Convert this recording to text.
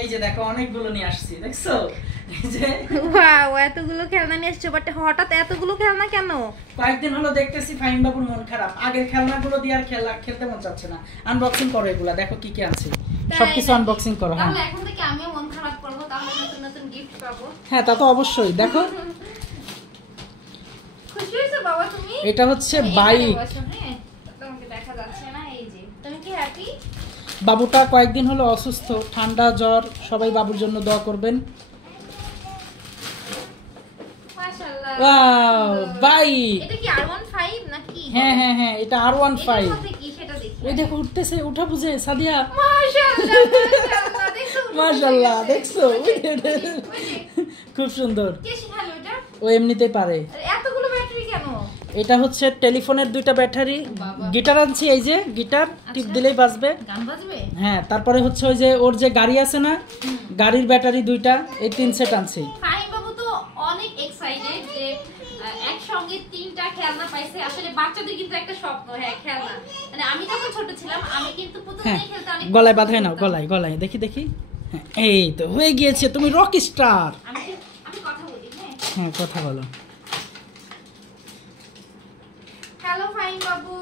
এই যে দেখো অনেকগুলো নিয়ে আসছি, দেখছো? এই যে ওয়াও, এতগুলো খেলনা নিয়ে এসেছো, বাট হঠাৎ এতগুলো খেলনা কেন? কয়েকদিন হলো দেখতেছি ফাহিম বাবুর মন খারাপ, আগের খেলনাগুলো দিয়ে আর খেলতে মন চাচ্ছে না। আনবক্সিং করো এগুলা, দেখো কি কি আছে সবকিছু আনবক্সিং করো। হ্যাঁ, তাহলে এখন থেকে আমিও মন খারাপ করব, তাহলে নতুন নতুন গিফট পাবো। হ্যাঁ, তা তো অবশ্যই। দেখো খুশি হয়েছো বাবা তুমি? এটা হচ্ছে বাইক। হ্যাঁ, তোমাকে দেখা যাচ্ছে না। এই যে, তুমি কি হ্যাপি? বাবুটা কয়েকদিন হলো অসুস্থ, ঠান্ডা জ্বর, সবাই বাবুর জন্য দোয়া করবেন। মাশাআল্লাহ, ওয়াও, বাইক। এটা কি R15 নাকি? হ্যাঁ হ্যাঁ হ্যাঁ, এটা R15। এর মধ্যে কি সেটা দেখি। ওই দেখো উঠতেছে, উঠা বুঝে সাদিয়া। মাশাআল্লাহ মাশাআল্লাহ, দেখছো? মাশাআল্লাহ, দেখছো? খুব সুন্দর। কে শিখালো এটা? ও এমনিতেই পারে। এতগুলো ব্যাটারি কেন? এটা হচ্ছে টেলিফোনের দুইটা ব্যাটারি। গিটার আনছি, এই যে গিটার টিপ দিলেই বাজবে। গান বাজবে? হ্যাঁ, তারপরে হচ্ছে ওই যে ওর যে গাড়ি আছে না, গাড়ির ব্যাটারি দুইটা, এই 3 সেট আনছি। ফাহিম বাবু তো অনেক এক্সাইটেড যে একসঙ্গে 3টা খেলনা পাইছে। আসলে বাচ্চাদের কিন্তু একটা স্বপ্ন, হ্যাঁ, খেলনা। মানে আমি যখন ছোট ছিলাম, আমি কিন্তু পুতুল নিয়ে খেলতে অনেক গলায় বাঁধায় নাও, গলায় গলায় দেখি দেখি। হ্যাঁ, এই তো হয়ে গিয়েছে, তুমি রক স্টার। আমি কথা বলি। হ্যাঁ, হ্যাঁ, কথা বলো। হ্যালো ফাহিম বাবু।